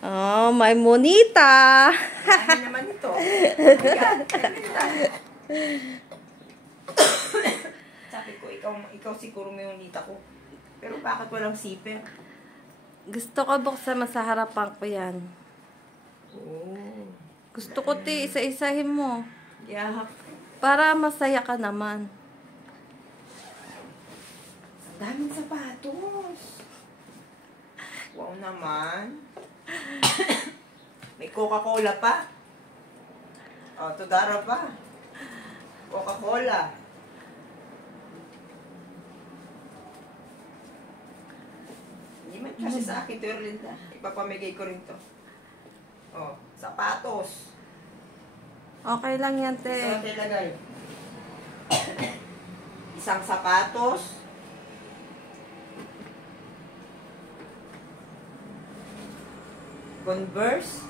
Oh, may monita. Ano naman ito? Sabi ko, ikaw siguro may monita ko. Pero bakit walang zipper? Gusto ko buksan sa harapan ko yan. Oh. Gusto ko isa-isahin mo. Yeah. Para masaya ka naman. Ang daming sapatos. Wow naman. May Coca-Cola pa. Oh, Tudara pa. Coca-Cola. Hindi man kasi sa akin, Linda. Ipapamigay ko rin to. Oh, sapatos. Okay lang yan, te. Ito ilagay. Isang sapatos. Converse.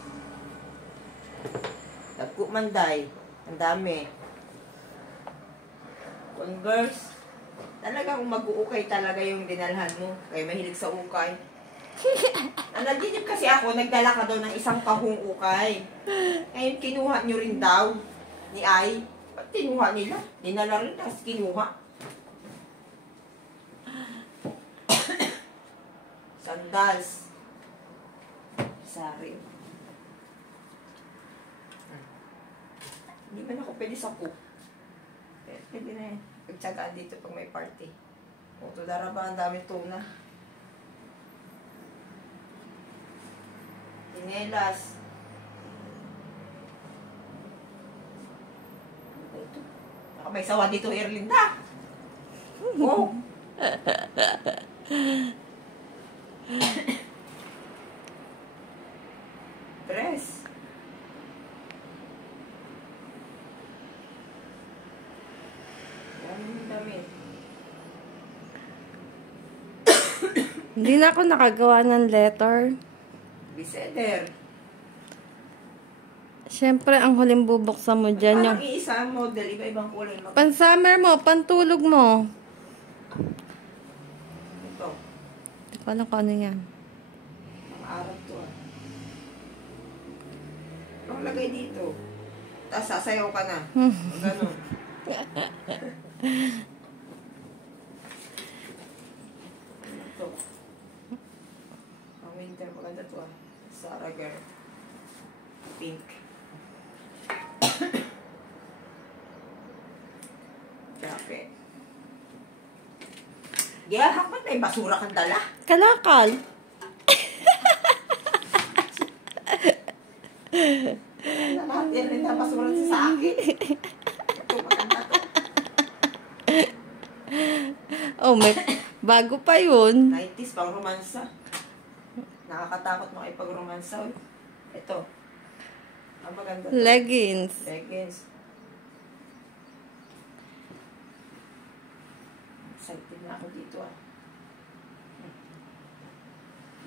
Tagko manday. Ang dami. Converse. Talagang mag-uukay talaga yung dinalhan mo. Kaya mahilig sa ukay. Naginip kasi ako, nagdala ka daw ng isang kahong ukay. Ngayon, kinuha nyo rin daw ni Ay. Ba't kinuha nila? Dinala rin, tapos kinuha. Sandals. Sari. Hindi man ako pwede sa cook. Pwede na yan. Pagtsagaan dito pag may party. O, Tudara ba? Ang dami tuna. Tinelas. Ito. Baka may sawa dito, Erlinda. Oh. Dress. Damit. Hindi na ako nakagawa ng letter. Beseder. Siyempre, ang huling bubuksan mo dyan yung... Parang iisa model, iba-ibang kulay. Pan-summer mo, pantulog mo. Ito. Hindi ko alam kung ano yan. Ang araw to Ang lagay dito. Tapos sasayaw ka na. Ganun. Ito. Ang winter, maganda to Sarah girl. Pink. Jacket. Yeah, bakit may basura kang dala? Kalakal. Lahat yan rin na basura sa akin. Ito, maganda to. Oh, may... Bago pa yun. 90s, pang romansa. Nakakatakot makipag-romansa. Ito. Ang maganda to. Leggings. Leggings. Excited na ako dito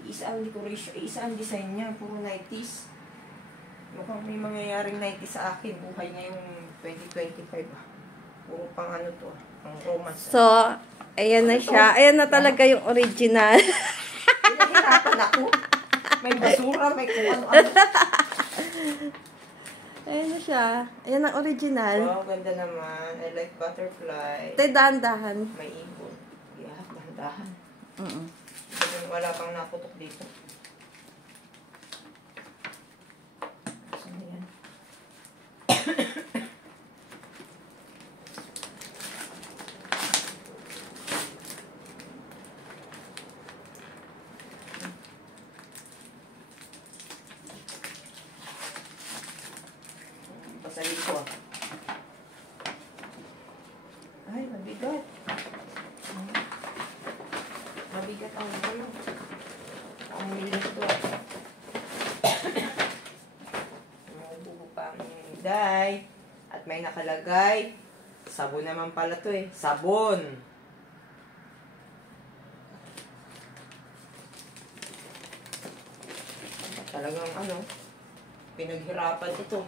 Isa ang decoration, isa ang design niya, puro 90s. Mukhang may mangyayaring 90s sa akin. Buhay ngayong 2025 Puro pang ano to, pang romance. So, ayan na siya. Ayan na talaga yung original. Pinahirapan ako. May basura, may kung ano-ano. Ayan na siya. Ayan ang original. Wow, ganda naman. I like butterfly. Tay, dahan-dahan. May ibon. Yeah, dahan-dahan. Wala pang naputok dito. Saan na yan? Pasalit ko Ay, mabigat. Mabigat ang ulo. Ang milis ko. Mabubo pa ang day. At may nakalagay. Sabon naman pala to Sabon. Talagang pinaghirapan ito.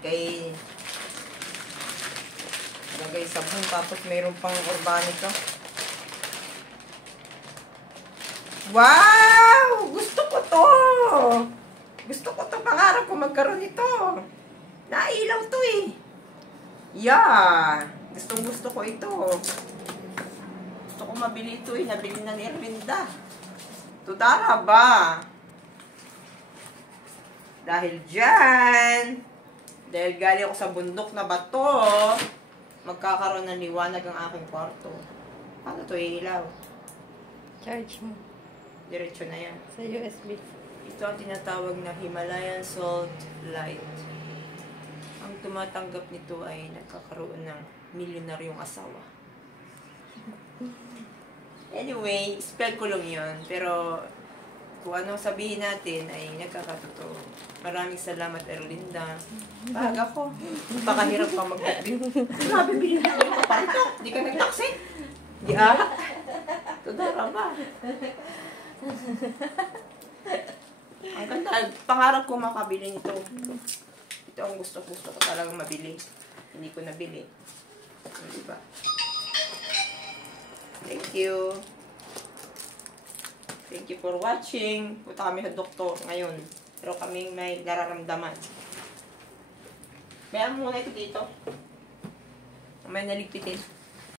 Kay lagay sabon tapos mayroon pang organica. Wow! Gusto ko to! magkaroon nito. Nailaw to eh. Yeah. Gustong gusto ko ito. Gusto ko mabili ito eh. Nabili na ni Erlinda. Tudara ba? Dahil dyan, dahil galing ako sa bundok na bato, magkakaroon ng liwanag ang aking kwarto. Paano ito ilaw? Charge mo Diretso na yan. sa USB. Ito ang tinatawag na Himalayan Salt Light. Ang tumatanggap nito ay nagkakaroon ng milyonaryong asawa. Anyway, spell ko lang yun. Pero kung anong sabihin natin ay nagkakatotoo. Maraming salamat, Erlinda. Pag ako, pakahirap pa mag-bili. Grabe, bilhin na ako pa ito. Hindi ka nag-taxi? Di ah? Tudara ba? Ang ganda. Pangarap ko makabili nito. Ito ang gusto ko talagang mabili. Hindi ko nabili. Diba? Thank you. Thank you for watching. Punta kami sa doktor ngayon. Pero kami may nararamdaman. Bayan mo muna ito dito. May naligpitin.